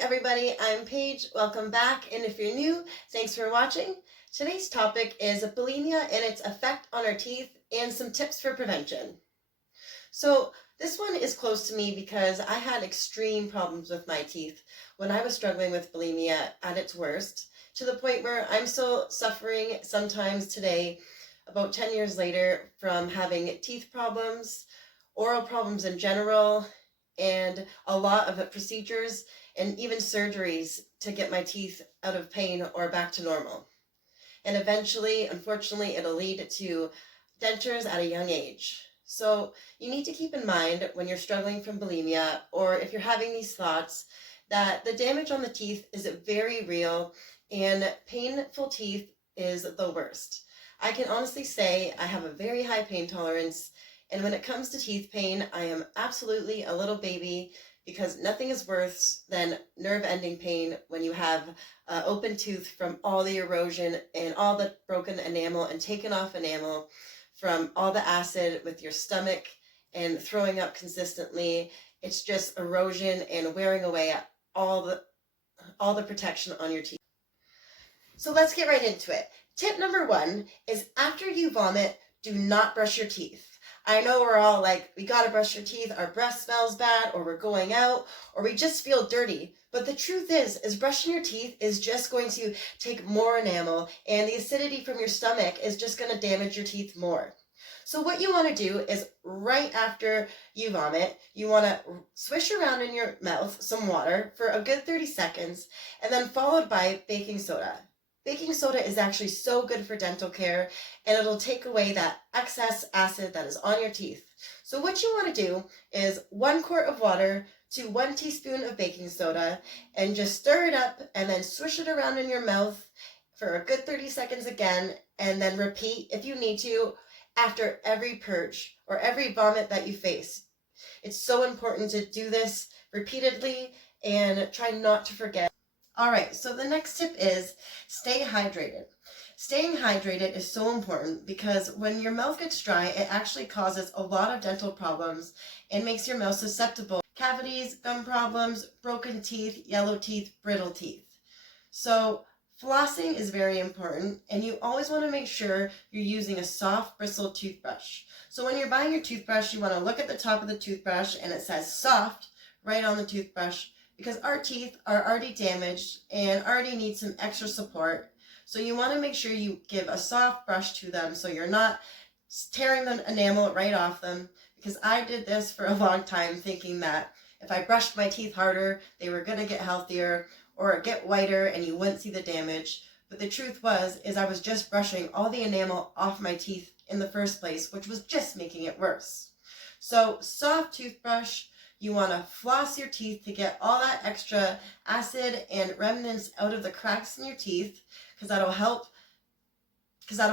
everybody, I'm Paige. Welcome back, and if you're new, thanks for watching. Today's topic is bulimia and its effect on our teeth and some tips for prevention. So this one is close to me because I had extreme problems with my teeth when I was struggling with bulimia at its worst, to the point where I'm still suffering sometimes today, about 10 years later, from having teeth problems, oral problems in general, and a lot of procedures and even surgeries to get my teeth out of pain or back to normal. And eventually, unfortunately, it'll lead to dentures at a young age. So you need to keep in mind when you're struggling from bulimia, or if you're having these thoughts, that the damage on the teeth is very real, and painful teeth is the worst. I can honestly say I have a very high pain tolerance, and when it comes to teeth pain, I am absolutely a little baby, because nothing is worse than nerve-ending pain when you have open tooth from all the erosion and all the broken enamel and taken off enamel from all the acid with your stomach and throwing up consistently. It's just erosion and wearing away at all the protection on your teeth. So let's get right into it. Tip number 1 is after you vomit, do not brush your teeth. I know we're all like, we gotta brush your teeth, our breath smells bad, or we're going out, or we just feel dirty. But the truth is brushing your teeth is just going to take more enamel, and the acidity from your stomach is just gonna damage your teeth more. So what you wanna do is right after you vomit, you wanna swish around in your mouth some water for a good 30 seconds, and then followed by baking soda. Baking soda is actually so good for dental care, and it'll take away that excess acid that is on your teeth. So what you want to do is 1 quart of water to 1 teaspoon of baking soda, and just stir it up and then swish it around in your mouth for a good 30 seconds again, and then repeat if you need to after every purge or every vomit that you face. It's so important to do this repeatedly and try not to forget. Alright, so the next tip is stay hydrated. Staying hydrated is so important because when your mouth gets dry, it actually causes a lot of dental problems and makes your mouth susceptible to cavities, gum problems, broken teeth, yellow teeth, brittle teeth. So flossing is very important, and you always want to make sure you're using a soft bristled toothbrush. So when you're buying your toothbrush, you want to look at the top of the toothbrush and it says soft right on the toothbrush, because our teeth are already damaged and already need some extra support. So you want to make sure you give a soft brush to them so you're not tearing the enamel right off them, because I did this for a long time thinking that if I brushed my teeth harder, they were going to get healthier or get whiter and you wouldn't see the damage. But the truth is I was just brushing all the enamel off my teeth in the first place, which was just making it worse. So soft toothbrush. You want to floss your teeth to get all that extra acid and remnants out of the cracks in your teeth, because that'll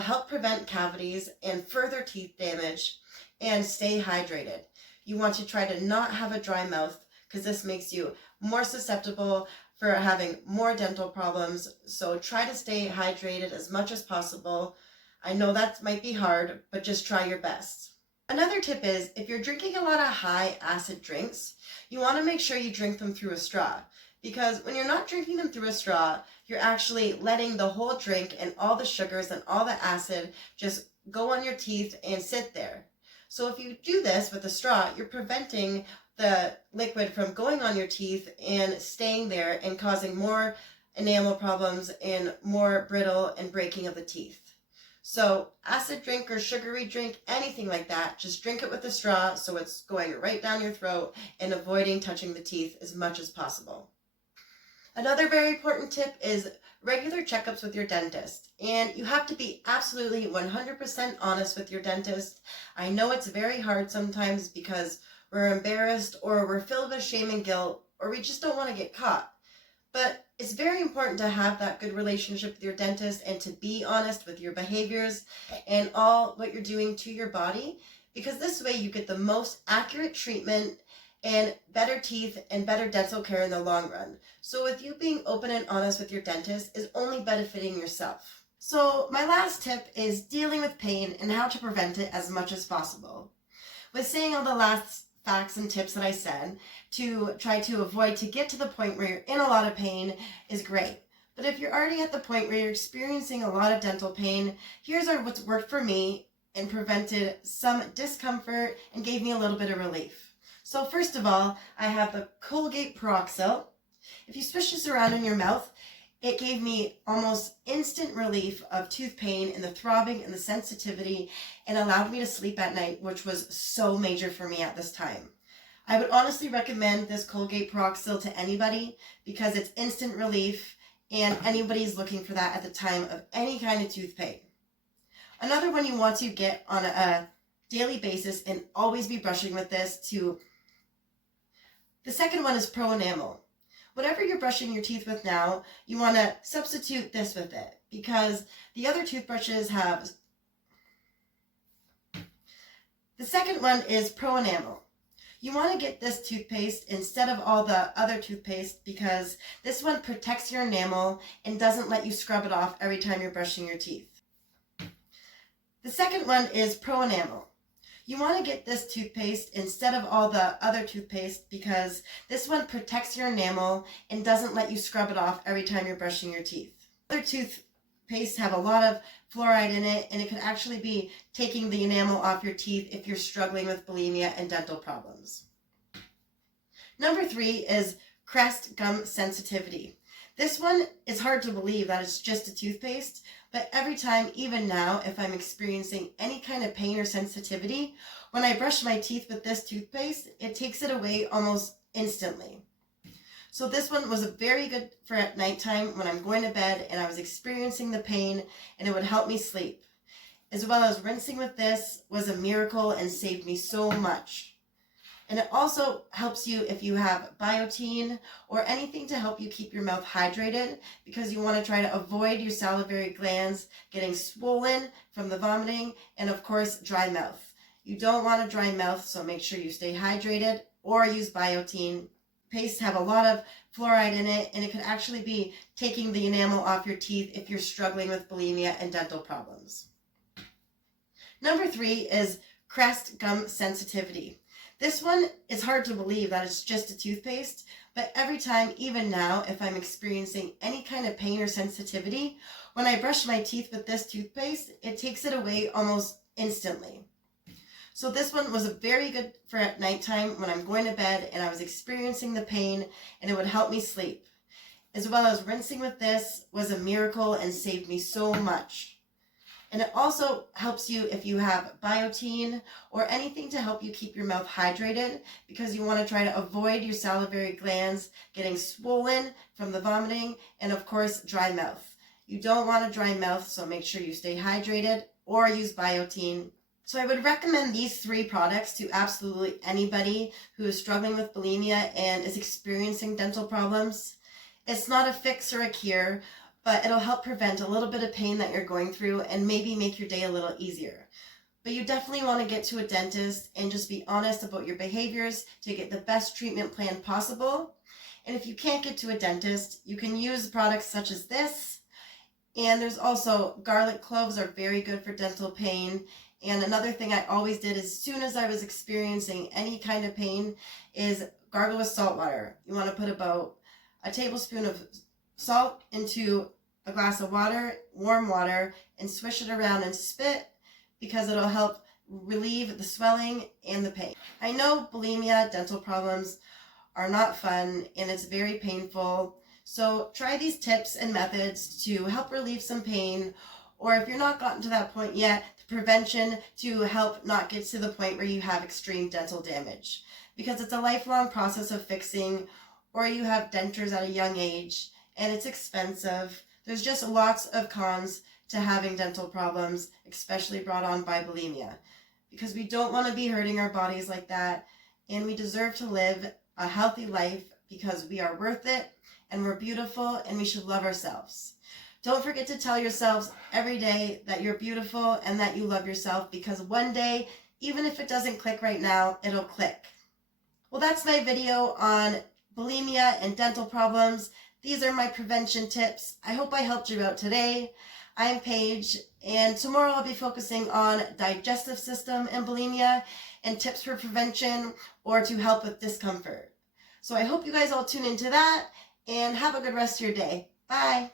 help prevent cavities and further teeth damage, and stay hydrated. You want to try to not have a dry mouth, because this makes you more susceptible for having more dental problems. So try to stay hydrated as much as possible. I know that might be hard, but just try your best. Another tip is, if you're drinking a lot of high acid drinks, you want to make sure you drink them through a straw, because when you're not drinking them through a straw, you're actually letting the whole drink and all the sugars and all the acid just go on your teeth and sit there. So if you do this with a straw, you're preventing the liquid from going on your teeth and staying there and causing more enamel problems and more brittle and breaking of the teeth. So acid drink or sugary drink, anything like that, just drink it with a straw so it's going right down your throat and avoiding touching the teeth as much as possible. Another very important tip is regular checkups with your dentist. And you have to be absolutely 100% honest with your dentist. I know it's very hard sometimes because we're embarrassed or we're filled with shame and guilt, or we just don't want to get caught. But it's very important to have that good relationship with your dentist and to be honest with your behaviors and all what you're doing to your body, because this way you get the most accurate treatment and better teeth and better dental care in the long run. So with you being open and honest with your dentist is only benefiting yourself. So my last tip is dealing with pain and how to prevent it as much as possible. With saying all the last facts and tips that I said to try to avoid to get to the point where you're in a lot of pain is great. But if you're already at the point where you're experiencing a lot of dental pain, here's what's worked for me and prevented some discomfort and gave me a little bit of relief. So first of all, I have the Colgate Peroxyl. If you swish this around in your mouth, it gave me almost instant relief of tooth pain and the throbbing and the sensitivity, and allowed me to sleep at night, which was so major for me at this time. I would honestly recommend this Colgate Peroxyl to anybody because it's instant relief and anybody's looking for that at the time of any kind of tooth pain. Another one you want to get on a daily basis and always be brushing with this too. The second one is Pro Enamel. Whatever you're brushing your teeth with now, you want to substitute this with it because the other toothbrushes have. The second one is Pro Enamel. You want to get this toothpaste instead of all the other toothpaste because this one protects your enamel and doesn't let you scrub it off every time you're brushing your teeth. The second one is Pro Enamel. You want to get this toothpaste instead of all the other toothpaste because this one protects your enamel and doesn't let you scrub it off every time you're brushing your teeth. Other toothpaste have a lot of fluoride in it, and it could actually be taking the enamel off your teeth if you're struggling with bulimia and dental problems. Number 3 is Crest Gum Sensitivity. This one is hard to believe that it's just a toothpaste, but every time, even now, if I'm experiencing any kind of pain or sensitivity, when I brush my teeth with this toothpaste, it takes it away almost instantly. So this one was very good for at nighttime when I'm going to bed and I was experiencing the pain, and it would help me sleep. As well as rinsing with this was a miracle and saved me so much. And it also helps you if you have biotene or anything to help you keep your mouth hydrated, because you want to try to avoid your salivary glands getting swollen from the vomiting, and of course dry mouth. You don't want a dry mouth, so make sure you stay hydrated or use biotene. Paste have a lot of fluoride in it, and it could actually be taking the enamel off your teeth if you're struggling with bulimia and dental problems. Number 3 is Crest Gum Sensitivity. This one is hard to believe that it's just a toothpaste, but every time, even now, if I'm experiencing any kind of pain or sensitivity, when I brush my teeth with this toothpaste, it takes it away almost instantly. So this one was very good for at nighttime when I'm going to bed and I was experiencing the pain, and it would help me sleep. As well as rinsing with this was a miracle and saved me so much. And it also helps you if you have biotene or anything to help you keep your mouth hydrated, because you want to try to avoid your salivary glands getting swollen from the vomiting, and of course dry mouth. You don't want a dry mouth, so make sure you stay hydrated or use biotene. So I would recommend these 3 products to absolutely anybody who is struggling with bulimia and is experiencing dental problems. It's not a fix or a cure, but it'll help prevent a little bit of pain that you're going through and maybe make your day a little easier. But you definitely want to get to a dentist and just be honest about your behaviors to get the best treatment plan possible. And if you can't get to a dentist, you can use products such as this. And there's also garlic cloves are very good for dental pain. And another thing I always did as soon as I was experiencing any kind of pain is gargle with salt water. You want to put about a tablespoon of salt into a glass of water, warm water, and swish it around and spit, because it'll help relieve the swelling and the pain. I know bulimia, dental problems are not fun and it's very painful. So try these tips and methods to help relieve some pain, or if you're not gotten to that point yet, the prevention to help not get to the point where you have extreme dental damage, because it's a lifelong process of fixing, or you have dentures at a young age and it's expensive. There's just lots of cons to having dental problems, especially brought on by bulimia, because we don't want to be hurting our bodies like that, and we deserve to live a healthy life because we are worth it and we're beautiful and we should love ourselves. Don't forget to tell yourselves every day that you're beautiful and that you love yourself, because one day, even if it doesn't click right now, it'll click. Well, that's my video on bulimia and dental problems. These are my prevention tips. I hope I helped you out today. I'm Paige, and tomorrow I'll be focusing on digestive system and bulimia, and tips for prevention or to help with discomfort. So I hope you guys all tune into that and have a good rest of your day. Bye.